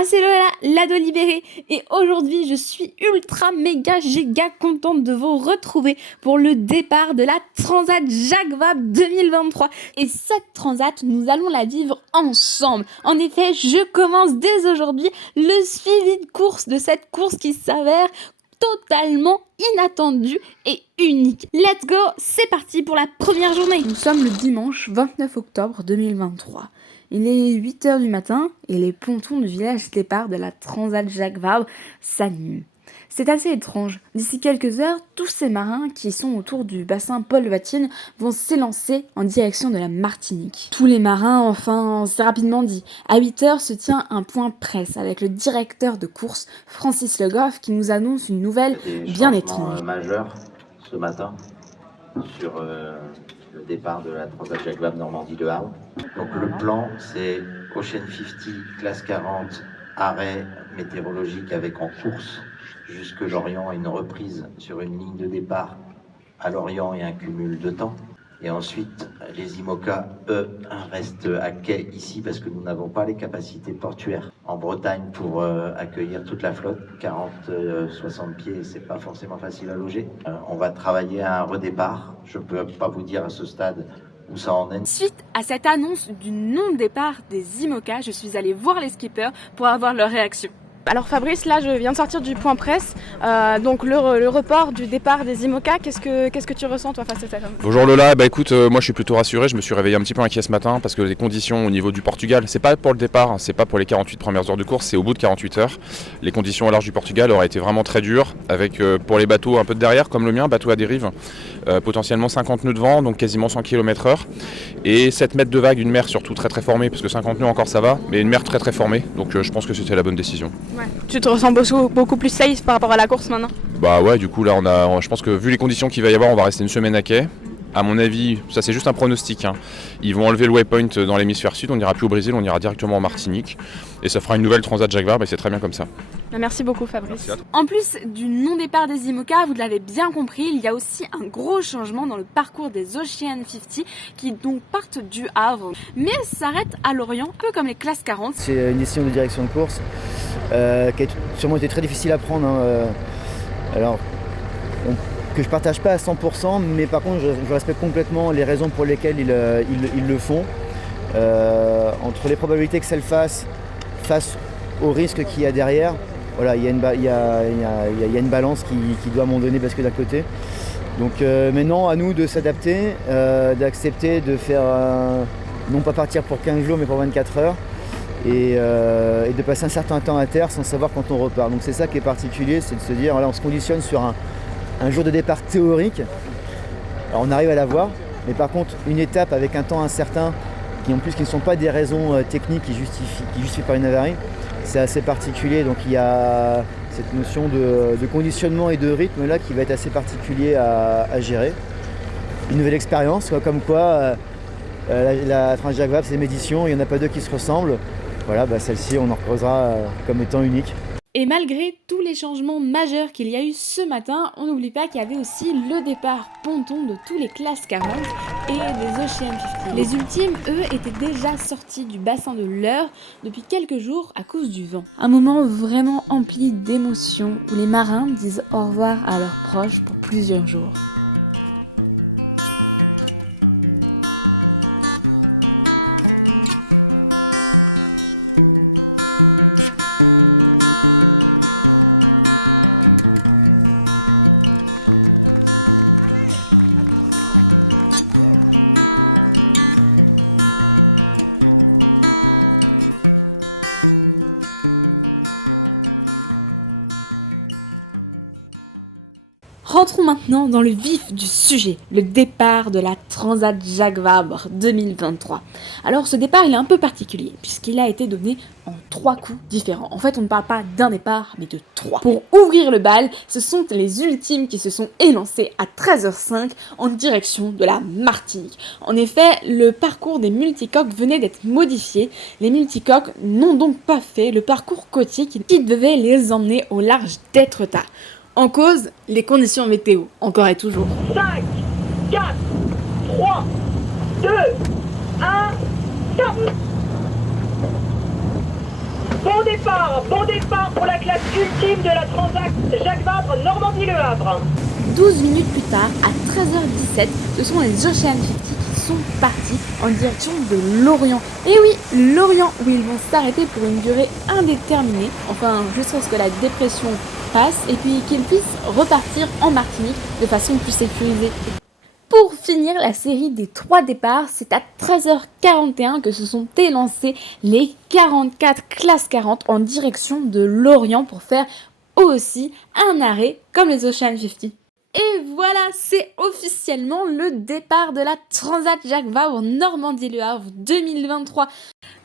moi c'est Lola, l'ado libérée, et aujourd'hui je suis ultra méga giga contente de vous retrouver pour le départ de la Transat Jacques Vabre 2023. Et cette Transat, nous allons la vivre ensemble. En effet, je commence dès aujourd'hui le suivi de course de cette course qui s'avère totalement inattendu et unique. Let's go, c'est parti pour la première journée. Nous sommes le dimanche 29 octobre 2023. Il est 8h du matin et les pontons du village départ de la Transat Jacques Vabre s'animent. C'est assez étrange. D'ici quelques heures, tous ces marins qui sont autour du bassin Paul Vatine vont s'élancer en direction de la Martinique. Tous les marins, enfin, c'est rapidement dit. À 8h se tient un point presse avec le directeur de course, Francis Le Goff, qui nous annonce une nouvelle bien étrange. Majeur ce matin sur le départ de la Transat Jacques Vabre Normandie de Havre. Donc le plan, c'est Ocean 50, classe 40, arrêt météorologique avec en course jusque Lorient et une reprise sur une ligne de départ à Lorient et un cumul de temps. Et ensuite, les IMOCA, eux, restent à quai ici parce que nous n'avons pas les capacités portuaires en Bretagne pour accueillir toute la flotte. 40-60 pieds, c'est pas forcément facile à loger. On va travailler à un redépart. Je peux pas vous dire à ce stade où ça en est. Suite à cette annonce du non-départ des IMOCA, je suis allée voir les skippers pour avoir leur réaction. Alors Fabrice, là je viens de sortir du point presse, donc le report du départ des IMOCA, qu'est-ce que tu ressens toi face à ça? Bonjour Lola, écoute, moi je suis plutôt rassuré, je me suis réveillé un petit peu inquiet ce matin parce que les conditions au niveau du Portugal, c'est pas pour le départ, c'est pas pour les 48 premières heures de course, c'est au bout de 48 heures. Les conditions au large du Portugal auraient été vraiment très dures, avec pour les bateaux un peu de derrière, comme le mien, bateau à dérive, potentiellement 50 nœuds de vent, donc quasiment 100 km/h, et 7 mètres de vague, une mer surtout très très formée, parce que 50 nœuds encore ça va, mais une mer très très formée, donc je pense que c'était la bonne décision. Ouais. Tu te ressens beaucoup plus safe par rapport à la course maintenant? Bah ouais, du coup là je pense que vu les conditions qu'il va y avoir, on va rester une semaine à quai. À mon avis, ça c'est juste un pronostic, hein. Ils vont enlever le waypoint dans l'hémisphère sud, on n'ira plus au Brésil, on ira directement en Martinique. Et ça fera une nouvelle Transat Jacques Vabre et c'est très bien comme ça. Merci beaucoup Fabrice. En plus du non-départ des IMOCA, vous l'avez bien compris, il y a aussi un gros changement dans le parcours des Ocean 50 qui donc partent du Havre, mais s'arrêtent à Lorient, un peu comme les classes 40. C'est une décision de direction de course qui a sûrement été très difficile à prendre. Que je partage pas à 100%, mais par contre je respecte complètement les raisons pour lesquelles ils le font. Entre les probabilités que ça le fasse face au risque qu'il y a derrière, voilà, il y a une balance qui doit à un moment donné basculer d'un côté. Donc maintenant à nous de s'adapter, d'accepter de faire non pas partir pour 15 jours mais pour 24 heures et de passer un certain temps à terre sans savoir quand on repart. Donc c'est ça qui est particulier, c'est de se dire voilà, on se conditionne sur un jour de départ théorique. Alors on arrive à l'avoir, mais par contre une étape avec un temps incertain qui ne sont pas des raisons techniques qui justifient par une avarie, c'est assez particulier. Donc il y a cette notion de conditionnement et de rythme là qui va être assez particulier à gérer. Une nouvelle expérience, comme quoi la Transat Jacques Vabre c'est une édition, il n'y en a pas deux qui se ressemblent. Voilà, celle-ci on en reposera comme étant unique. Et malgré tous les changements majeurs qu'il y a eu ce matin, on n'oublie pas qu'il y avait aussi le départ ponton de tous les classes 40 et des Ocean 50. Les ultimes, eux, étaient déjà sortis du bassin de l'Eure depuis quelques jours à cause du vent. Un moment vraiment empli d'émotions où les marins disent au revoir à leurs proches pour plusieurs jours. Rentrons maintenant dans le vif du sujet, le départ de la Transat Jacques Vabre 2023. Alors ce départ il est un peu particulier puisqu'il a été donné en 3 coups différents. En fait on ne parle pas d'un départ mais de 3. Pour ouvrir le bal, ce sont les ultimes qui se sont élancés à 13h05 en direction de la Martinique. En effet, le parcours des multicoques venait d'être modifié. Les multicoques n'ont donc pas fait le parcours côtier qui devait les emmener au large d'Étretat. En cause, les conditions météo, encore et toujours. 5, 4, 3, 2, 1, top. Bon départ. ultime de la Transat Jacques Vabre Normandie-Le Havre. 12 minutes plus tard, à 13h17, ce sont les Ocean 50 qui sont partis en direction de Lorient. Et oui, Lorient, où ils vont s'arrêter pour une durée indéterminée, enfin jusqu'à ce que la dépression passe et puis qu'ils puissent repartir en Martinique de façon plus sécurisée. Pour finir la série des 3 départs, c'est à 13h41 que se sont élancés les 44 classes 40 en direction de Lorient pour faire aussi un arrêt comme les Ocean 50. Et voilà, c'est officiellement le départ de la Transat Jacques Vabre Normandie-Le Havre 2023.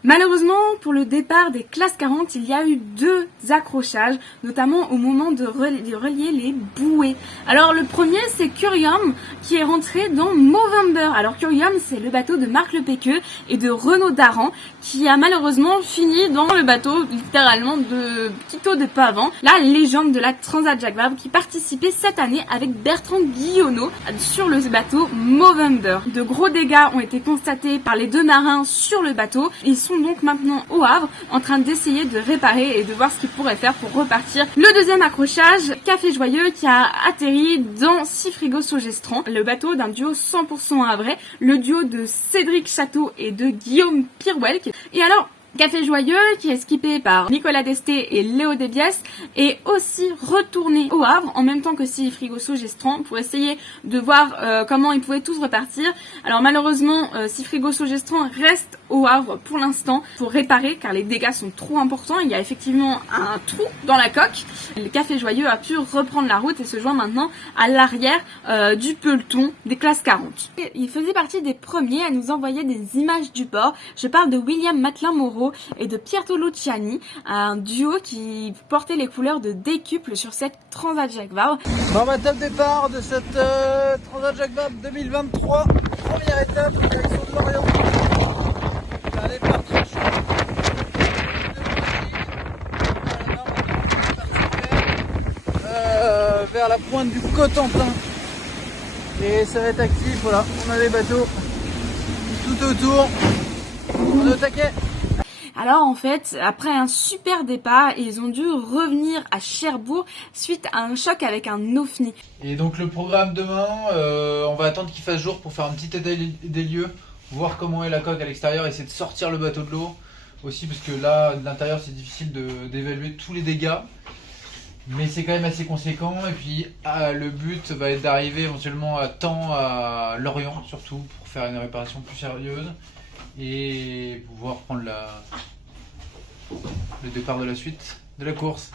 Malheureusement, pour le départ des classes 40, il y a eu 2 accrochages, notamment au moment de relier les bouées. Alors le premier, c'est Curium qui est rentré dans Movember. Alors Curium, c'est le bateau de Marc Lepéqueux et de Renaud Daran qui a malheureusement fini dans le bateau littéralement de Quito de Pavant, la légende de la Transat Jacques Vabre qui participait cette année avec Bertrand Guillonneau sur le bateau Movember. De gros dégâts ont été constatés par les 2 marins sur le bateau. Ils sont donc maintenant au Havre en train d'essayer de réparer et de voir ce qu'ils pourraient faire pour repartir. Le deuxième accrochage, Café Joyeux qui a atterri dans Cifrigo Sogestran, le bateau d'un duo 100% havrais, le duo de Cédric Château et de Guillaume Pirwell. Et alors, Café Joyeux, qui est skippé par Nicolas Desté et Léo Desbiès, est aussi retourné au Havre en même temps que Cifrigo Sogestran pour essayer de voir comment ils pouvaient tous repartir. Alors malheureusement, Cifrigo Sogestran reste au Havre pour l'instant pour réparer car les dégâts sont trop importants. Il y a effectivement un trou dans la coque. Le Café Joyeux a pu reprendre la route et se joint maintenant à l'arrière du peloton des classes 40. Il faisait partie des premiers à nous envoyer des images du port. Je parle de William Matelin-Moreau et de Pierre Luciani, un duo qui portait les couleurs de Décuple sur cette Transat Jacques Vabre. Bon, top départ de cette Transat Jacques Vabre 2023, première étape, direction de Lorient. C'est un départ très chaud. Vers la pointe du Cotentin. Et ça va être actif, voilà, on a des bateaux tout autour, on est au taquet. Alors en fait, après un super départ, ils ont dû revenir à Cherbourg suite à un choc avec un ovni. Et donc le programme demain, on va attendre qu'il fasse jour pour faire un petit état des lieux, voir comment est la coque à l'extérieur, essayer de sortir le bateau de l'eau aussi parce que là, de l'intérieur, c'est difficile d'évaluer tous les dégâts. Mais c'est quand même assez conséquent et puis le but va être d'arriver éventuellement à temps à Lorient surtout pour faire une réparation plus sérieuse et pouvoir prendre le départ de la suite de la course.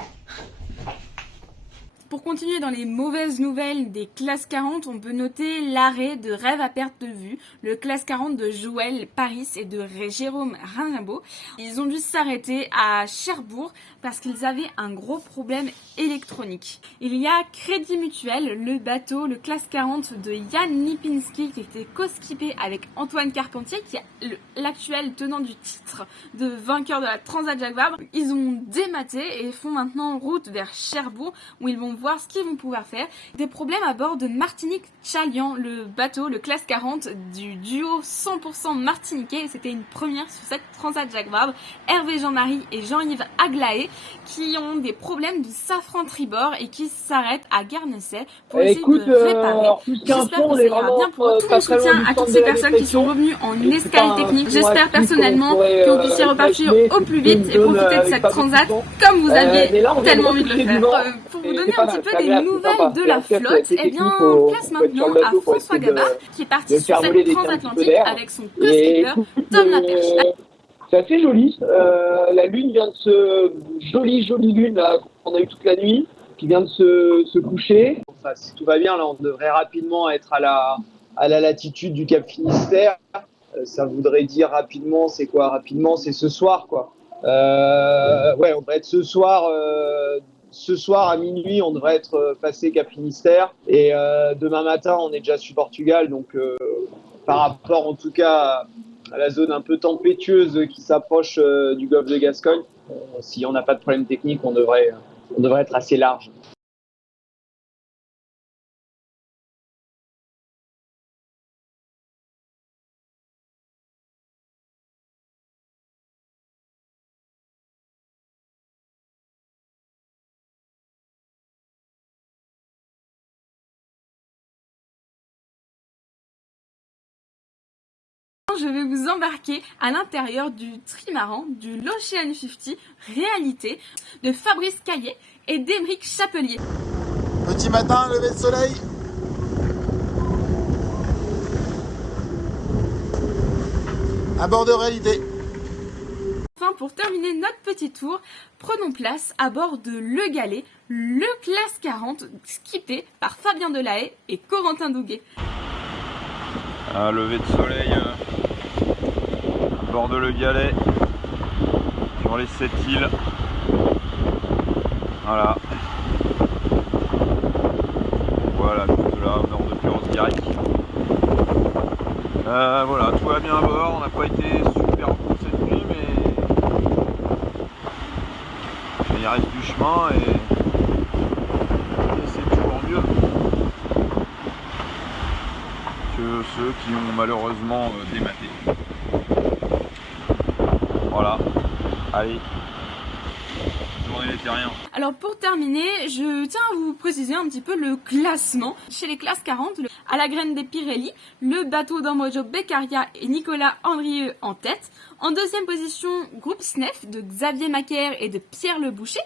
Pour continuer dans les mauvaises nouvelles des classes 40, on peut noter l'arrêt de Rêve à perte de vue, le classe 40 de Joël Paris et de Jérôme Rimbaud. Ils ont dû s'arrêter à Cherbourg parce qu'ils avaient un gros problème électronique. Il y a Crédit Mutuel, le bateau, le classe 40 de Yann Lipinski qui était co-skippé avec Antoine Carpentier, qui est l'actuel tenant du titre de vainqueur de la Transat Jacques Vabre. Ils ont dématé et font maintenant route vers Cherbourg où ils vont voir ce qu'ils vont pouvoir faire. Des problèmes à bord de Martinique Chalian, le bateau, le classe 40 du duo 100% martiniquais. C'était une première sur cette Transat Jacques Vabre. Hervé Jean-Marie et Jean-Yves Aglaé qui ont des problèmes de safran tribord et qui s'arrêtent à Guernesey pour essayer de réparer. J'espère que ça ira bien pour eux. Tout mon soutien à toutes ces personnes qui sont revenues en escale technique. J'espère personnellement que vous puissiez repartir au plus vite et profiter de cette Transat comme vous aviez tellement envie de le faire. Pour vous donner un petit peu des nouvelles de la flotte, eh bien, place maintenant à François Gabard qui est parti sur cette transatlantique avec son co-skipper Tom Laperche. C'est assez joli. La lune vient de jolie lune là, qu'on a eu toute la nuit, qui vient de se coucher. Enfin, si tout va bien, là, on devrait rapidement être à la latitude du Cap Finistère. Ça voudrait dire rapidement, c'est quoi? Rapidement, c'est ce soir, quoi. Ouais, on devrait être ce soir. Ce soir à minuit, on devrait être passé Cap Finistère. Et demain matin, on est déjà sur Portugal. Donc, par rapport en tout cas à la zone un peu tempétueuse qui s'approche du golfe de Gascogne, si on n'a pas de problème technique, on devrait être assez large. Je vais vous embarquer à l'intérieur du trimaran du l'Ocean 50 Réalité de Fabrice Caillet et d'Émeric Chapelier. Petit matin, lever de soleil. À bord de Réalité. Enfin, pour terminer notre petit tour, prenons place à bord de Le Galet, le classe 40, skippé par Fabien Delahaye et Corentin Douguet. Un lever de soleil à bord de Le Galet sur les 7 îles. Voilà. Voilà, juste là, au nord de Perros-Guirec. Voilà, tout va bien à bord. On n'a pas été super bon cette nuit, mais il reste du chemin et c'est toujours mieux que ceux qui ont malheureusement dématé. Voilà, allez, journée des terriens. Alors pour terminer, je tiens à vous préciser un petit peu le classement. Chez les classes 40, à la graine des Pirelli, le bateau d'Ambrogio Beccaria et Nicolas Andrieux en tête. En deuxième position, groupe SNEF de Xavier Macaire et de Pierre Le Boucher.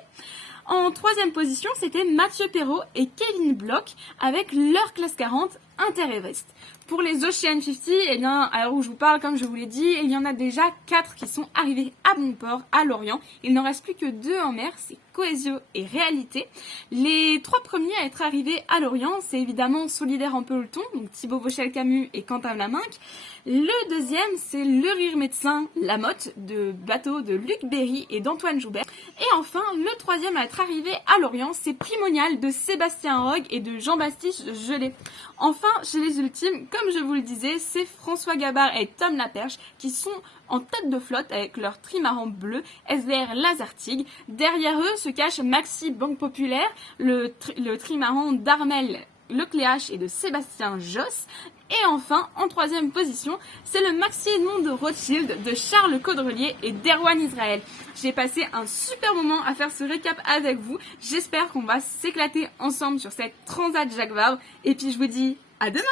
En troisième position, c'était Mathieu Perrault et Kevin Bloch avec leur classe 40 Inter-Everest. Pour les Ocean 50, eh bien, à l'heure où je vous parle, comme je vous l'ai dit, il y en a déjà 4 qui sont arrivés à bon port, à Lorient. Il n'en reste plus que 2 en mer, c'est Coesio et Réalité. Les 3 premiers à être arrivés à Lorient, c'est évidemment Solidaire en peloton, donc Thibaut Vauchel-Camus et Quentin Laminck. Le deuxième, c'est Le Rire Médecin, La Motte, de bateau de Luc Berry et d'Antoine Joubert. Et enfin, le troisième à être arrivé à Lorient, c'est Primonial de Sébastien Rogue et de Jean-Baptiste Gelé. Enfin, chez les ultimes, comme je vous le disais, c'est François Gabard et Tom Laperche qui sont en tête de flotte avec leur trimaran bleu SVR Lazartigue. Derrière eux se cache Maxi Banque Populaire, le trimaran d'Armel Lecléache et de Sébastien Josse. Et enfin, en troisième position, c'est le Maxi Edmond de Rothschild de Charles Caudrelier et d'Erwan Israël. J'ai passé un super moment à faire ce récap avec vous. J'espère qu'on va s'éclater ensemble sur cette Transat Jacques Vabre. Et puis je vous dis à demain!